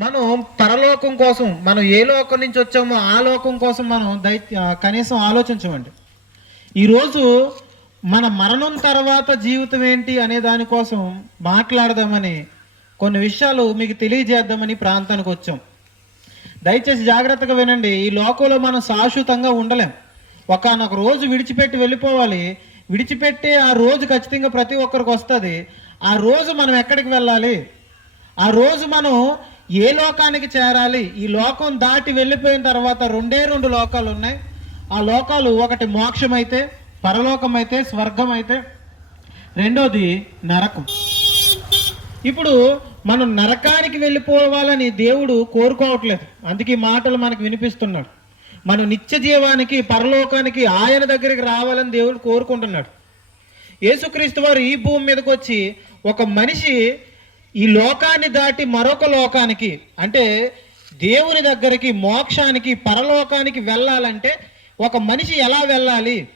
మనం పరలోకం కోసం మనం ఏ లోకం నుంచి వచ్చామో ఆ లోకం కోసం మనం దై కనీసం ఆలోచించమండి. ఈరోజు మన మరణం తర్వాత జీవితం ఏంటి అనే దానికోసం మాట్లాడదామని కొన్ని విషయాలు మీకు తెలియజేద్దామని ప్రాంతానికి వచ్చాం. దయచేసి జాగ్రత్తగా వినండి ఈ లోకంలో మనం శాశ్వతంగా ఉండలేం. ఒకనొక రోజు విడిచిపెట్టి వెళ్ళిపోవాలి. విడిచిపెట్టి ఆ రోజు ఖచ్చితంగా ప్రతి ఒక్కరికి వస్తుంది. ఆ రోజు మనం ఎక్కడికి వెళ్ళాలి? ఆ రోజు మనం ఏ లోకానికి చేరాలి? ఈ లోకం దాటి వెళ్ళిపోయిన తర్వాత రెండే రెండు లోకాలు ఉన్నాయి. ఆ లోకాలు ఒకటి మోక్షం అయితే పరలోకం అయితే స్వర్గం అయితే రెండోది నరకం. ఇప్పుడు మనం నరకానికి వెళ్ళిపోవాలని దేవుడు కోరుకోవట్లేదు. అందుకే మాటలు మనకు వినిపిస్తున్నాడు. మనం నిత్య జీవానికి పరలోకానికి ఆయన దగ్గరికి రావాలని దేవుడు కోరుకుంటున్నాడు. యేసుక్రీస్తు వారు ఈ భూమి మీదకి వచ్చి ఒక మనిషి ఈ లోకాన్ని దాటి మరొక లోకానికి అంటే దేవుని దగ్గరికి మోక్షానికి పరలోకానికి వెళ్ళాలంటే ఒక మనిషి ఎలా వెళ్ళాలి?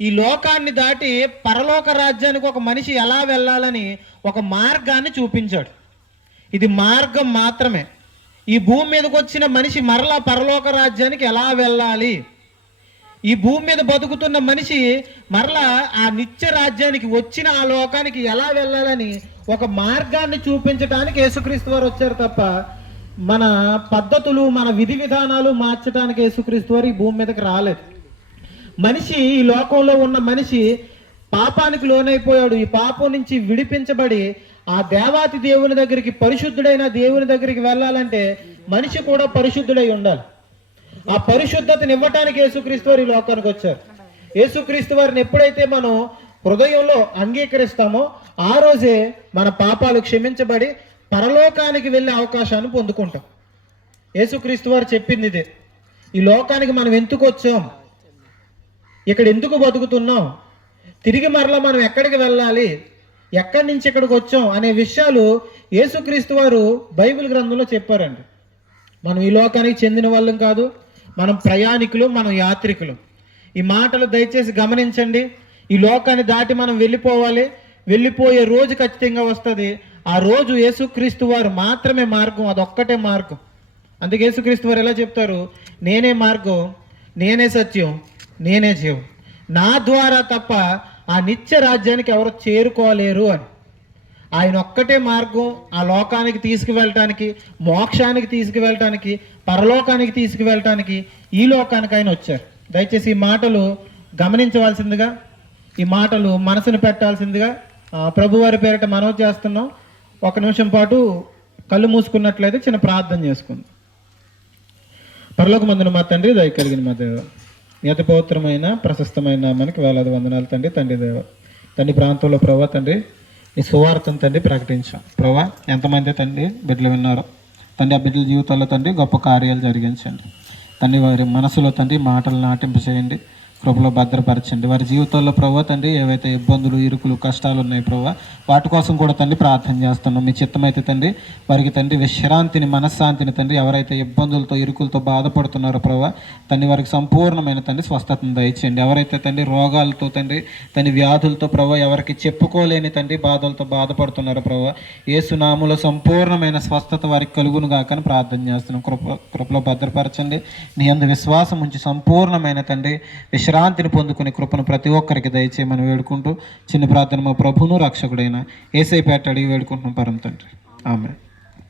ఈ లోకాన్ని దాటి పరలోక రాజ్యానికి ఒక మనిషి ఎలా వెళ్ళాలని ఒక మార్గాన్ని చూపించాడు. ఇది మార్గం మాత్రమే. ఈ భూమి మీదకి వచ్చిన మనిషి మరలా పరలోక రాజ్యానికి ఎలా వెళ్ళాలి? ఈ భూమి మీద బతుకుతున్న మనిషి మరలా ఆ నిత్య రాజ్యానికి వచ్చిన ఆ లోకానికి ఎలా వెళ్ళాలని ఒక మార్గాన్ని చూపించడానికి యేసుక్రీస్తు వారు వచ్చారు తప్ప మన పద్ధతులు మన విధి విధానాలు మార్చడానికి యేసుక్రీస్తు వారు ఈ భూమి మీదకి రాలేదు. మనిషి ఈ లోకంలో ఉన్న మనిషి పాపానికి లోనైపోయాడు. ఈ పాపం నుంచి విడిపించబడి ఆ దేవాతి దేవుని దగ్గరికి పరిశుద్ధుడైన దేవుని దగ్గరికి వెళ్ళాలంటే మనిషి కూడా పరిశుద్ధుడై ఉండాలి. ఆ పరిశుద్ధతని ఇవ్వటానికి యేసుక్రీస్తు వారు ఈ లోకానికి వచ్చారు. యేసుక్రీస్తు వారిని ఎప్పుడైతే మనం హృదయంలో అంగీకరిస్తామో ఆ రోజే మన పాపాలు క్షమించబడి పరలోకానికి వెళ్ళే అవకాశాన్ని పొందుకుంటాం. యేసుక్రీస్తు వారు చెప్పింది ఇదే. ఈ లోకానికి మనం ఎందుకు వచ్చాం? ఇక్కడ ఎందుకు బతుకుతున్నాం? తిరిగి మరలా మనం ఎక్కడికి వెళ్ళాలి? ఎక్కడి నుంచి ఇక్కడికి వచ్చాం? అనే విషయాలు యేసుక్రీస్తు వారు బైబిల్ గ్రంథంలో చెప్పారండి. మనం ఈ లోకానికి చెందిన వాళ్ళం కాదు. మనం ప్రయాణికులు మనం యాత్రికులు. ఈ మాటలు దయచేసి గమనించండి. ఈ లోకాన్ని దాటి మనం వెళ్ళిపోవాలి. వెళ్ళిపోయే రోజు ఖచ్చితంగా వస్తుంది. ఆ రోజు యేసుక్రీస్తు వారు మాత్రమే మార్గం అదొక్కటే మార్గం. అందుకే యేసుక్రీస్తు వారు ఎలా చెప్తారు? నేనే మార్గం నేనే సత్యం నేనే జీవం. నా ద్వారా తప్ప ఆ నిత్య రాజ్యానికి ఎవరు చేరుకోలేరు అని. ఆయన ఒక్కటే మార్గం ఆ లోకానికి తీసుకువెళ్ళటానికి మోక్షానికి తీసుకువెళ్ళటానికి పరలోకానికి తీసుకువెళ్ళటానికి ఈ లోకానికి ఆయన వచ్చారు. దయచేసి ఈ మాటలు గమనించవలసిందిగా ఈ మాటలు మనసును పెట్టాల్సిందిగా ప్రభువారి పేరిట మనవి చేస్తున్నాం. ఒక నిమిషం పాటు కళ్ళు మూసుకున్నట్లయితే చిన్న ప్రార్థన చేసుకుందాం. పరలోక మందున మా తండ్రి దయ కలిగిన మా దేవ. నియత పవిత్రమైన ప్రశస్తమైన మనకి వేలాది వందనాలు తండ్రి తండ్రి దేవ. తండ్రి ప్రాంతంలో ప్రభా తండ్రి ఈ సువార్తను తండ్రి ప్రకటించాం. ప్రభా ఎంతమంది తండ్రి బిడ్డలు విన్నారో? తండ్రి ఆ బిడ్డల జీవితాల్లో తండ్రి గొప్ప కార్యాలు జరిగించండి. తండ్రి వారి మనసులో తండ్రి మాటలు నాటింపు చేయండి కృపలో భద్రపరచండి. వారి జీవితంలో ప్రభు తండ్రి ఏవైతే ఇబ్బందులు ఇరుకులు కష్టాలు ఉన్నాయి ప్రభావ వాటి కోసం కూడా తండ్రి ప్రార్థన చేస్తున్నాం. మీ చిత్తమైతే తండ్రి వారికి తండ్రి విశ్రాంతిని మనశ్శాంతిని తండ్రి ఎవరైతే ఇబ్బందులతో ఇరుకులతో బాధపడుతున్నారో ప్రభావ తండ్రి వారికి సంపూర్ణమైన తండ్రి స్వస్థతను దయచేయండి. ఎవరైతే తండ్రి రోగాలతో తండ్రి తండ్రి వ్యాధులతో ప్రభు ఎవరికి చెప్పుకోలేని తండ్రి బాధలతో బాధపడుతున్నారో ప్రభావ ఏసునాములో సంపూర్ణమైన స్వస్థత వారికి కలుగును గాకని ప్రార్థన చేస్తున్నాం. కృప కృపలో భద్రపరచండి. నీ అందు విశ్వాసం ఉంచి సంపూర్ణమైన తండ్రి విశ్రాంతిని పొందుకునే కృపను ప్రతి ఒక్కరికి దయచేయమని వేడుకుంటూ చిన్న ప్రార్థన మా ప్రభును రక్షకుడైన ఏసైపేట అడిగి వేడుకుంటున్నాం పరం తండ్రి. ఆమె